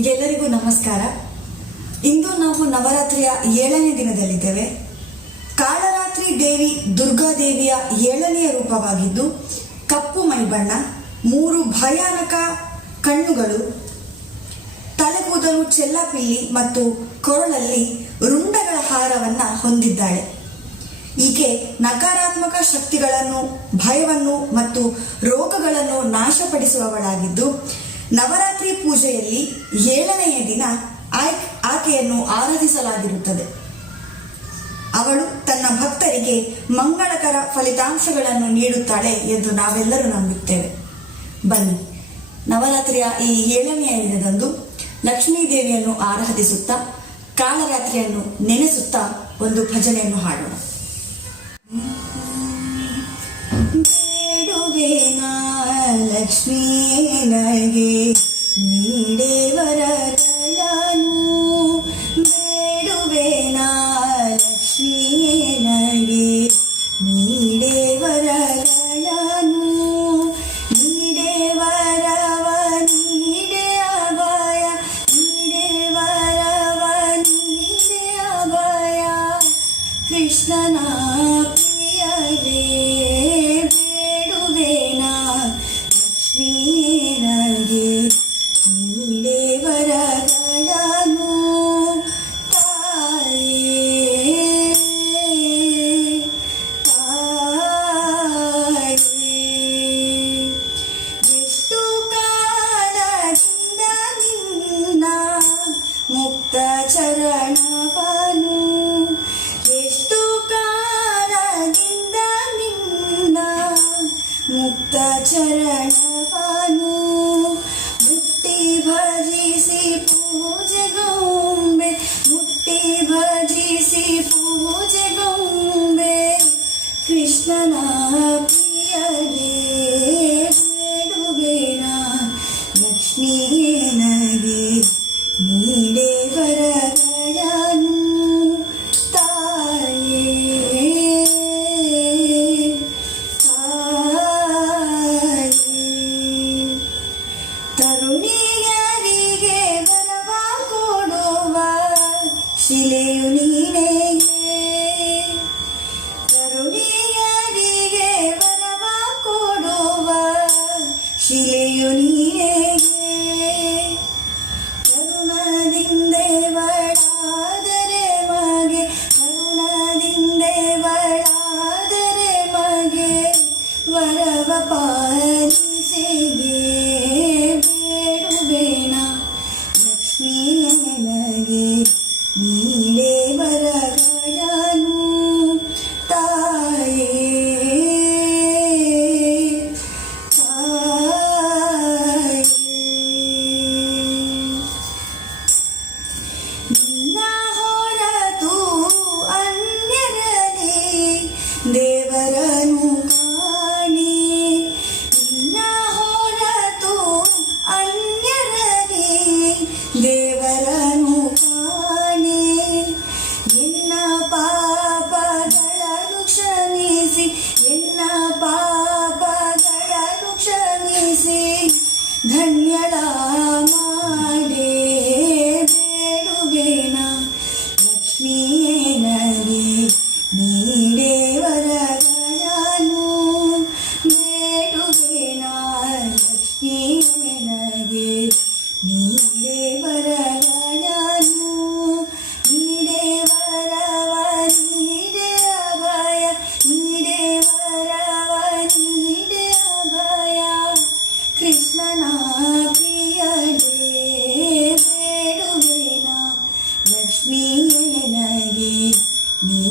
ಎಲ್ಲರಿಗೂ ನಮಸ್ಕಾರ. ಇಂದು ನಾವು ನವರಾತ್ರಿಯ 7ನೇ ದಿನದಲ್ಲಿದ್ದೇವೆ. ಕಾಳರಾತ್ರಿ ದೇವಿ ದುರ್ಗಾದೇವಿಯ 7ನೆಯ ರೂಪವಾಗಿದ್ದು ಕಪ್ಪು ಮೈಬಣ್ಣ, 3 ಭಯಾನಕ ಕಣ್ಣುಗಳು, ತಲೆಗೂದಲು ಚೆಲ್ಲಾಪಿಲ್ಲಿ ಮತ್ತು ಕೊರಳಲ್ಲಿ ರುಂಡಗಳ ಹಾರವನ್ನ ಹೊಂದಿದ್ದಾಳೆ. ಈಕೆ ನಕಾರಾತ್ಮಕ ಶಕ್ತಿಗಳನ್ನು, ಭಯವನ್ನು ಮತ್ತು ರೋಗಗಳನ್ನು ನಾಶಪಡಿಸುವವಳಾಗಿದ್ದು, ನವರಾತ್ರಿ ಪೂಜೆಯಲ್ಲಿ 7ನೆಯ ದಿನ ಆಕೆಯನ್ನು ಆರಾಧಿಸಲಾಗಿರುತ್ತದೆ. ಅವಳು ತನ್ನ ಭಕ್ತರಿಗೆ ಮಂಗಳಕರ ಫಲಿತಾಂಶಗಳನ್ನು ನೀಡುತ್ತಾಳೆ ಎಂದು ನಾವೆಲ್ಲರೂ ನಂಬುತ್ತೇವೆ. ಬನ್ನಿ, ನವರಾತ್ರಿಯ ಈ 7ನೆಯ ದಿನದಂದು ಲಕ್ಷ್ಮೀ ದೇವಿಯನ್ನು ಆರಾಧಿಸುತ್ತಾ ಕಾಳರಾತ್ರಿಯನ್ನು ನೆನೆಸುತ್ತಾ ಒಂದು ಭಜನೆಯನ್ನು ಹಾಡೋಣ. ಬೇಡುವೆನಾ ಲಕ್ಷ್ಮೀ ನನಗೆ ನೀಡೆ ವರಗಳನ್ನು, ಬೇಡುವೆನಾ ಲಕ್ಷ್ಮೀ ನನಗೆ ನೀಡೆ ವರಗಳನ್ನು, ನೀಡೆ ವರವ ನೀಡೆ ಅಭಯ, ನೀಡೆ ವರವ ನೀಡೆ ಅಭಯ, ಕೃಷ್ಣನ ಪ್ರಿಯರೇ ಬೇಡುವೆನಾ ಲಕ್ಷ್ಮೀ ನನಗೆ ನೀಡೆ ವರಗಳನ್ನು, ಎಷ್ಟು ಕಾಲದಿಂದ ನಿನ್ನ ಮುಕ್ತ ಚರಣವನು, ಎಷ್ಟು ಕಾಲದಿಂದ ನಿನ್ನ ಮುಕ್ತ ಚರಣವನು ಮುಟ್ಟಿ ಭಜಿಸಿ ಪೂಜೆಗೊಂಬೆ, ಮುಟ್ಟಿ ಭಜಿಸಿ ಪೂಜೆಗೊಂಬೆ, ಕೃಷ್ಣನ ಪ್ರಿಯರೇ ಬೇಡುವೆನಾ ಲಕ್ಷ್ಮೀ ನನಗೆ ನೀಡೆ ವರಗಳನ್ನು, ತಾಯೇ ತರುಣಿಯರಿಗೆ ವರವ ಕೊಡುವ ಶಿಲೆಯು ನೀನೇ, ತರುಣಿಯರಿಗೆ ವರವ ಕೊಡುವ ಶಿಲೆಯು ನೀನೇ, ಕರುಣದಿಂದೇವಳಾದರೆ ಮಗೆ, ಕರುಣದಿಂದೇವಳಾದರೆ ಮಗೆ ವರವ ಪಾಲಿಸೆಗೆ ಬೇಡುವೆನಾ ಲಕ್ಷ್ಮೀ ನನಗೆ ನೀಡೆ ವರಗಳನ್ನು, ತಾಯೇ ನಿನ್ನ ಹೊರತು ಅನ್ಯರಲ್ಲಿ ದೇವರನು ಕಾಣಿ, ನಿನ್ನ ಹೊರತು ಅನ್ಯರಲ್ಲಿ ದೇವರನು ಕಾಣಿ, ಎನ್ನ ಪಾಪಗಳನ್ನು ಕ್ಷಮಿಸಿ, ಎನ್ನ ಪಾಪಗಳನ್ನು ಕ್ಷಮಿಸಿ ಧನ್ಯಳ ಮಾಡೇ ಬೇಡುವೆನಾ ಲಕ್ಷ್ಮೀ ನನಗೆ ನೀಡೆ ವರಗಳನ್ನು, ಬೇಡುವೆನಾ ಲಕ್ಷ್ಮೀ ನನಗೆ ನೀಡೆ ವರಗಳನ್ನು, ನೀಡೆ ವರವ ನೀಡೆ ಅಭಯ, ನೀಡೆ ವರವ ನೀಡೆ ಅಭಯ, ಕೃಷ್ಣನ ಪ್ರಿಯರೇ ಬೇಡುವೆನಾ ಲಕ್ಷ್ಮೀ ನನಗೆ ನೀ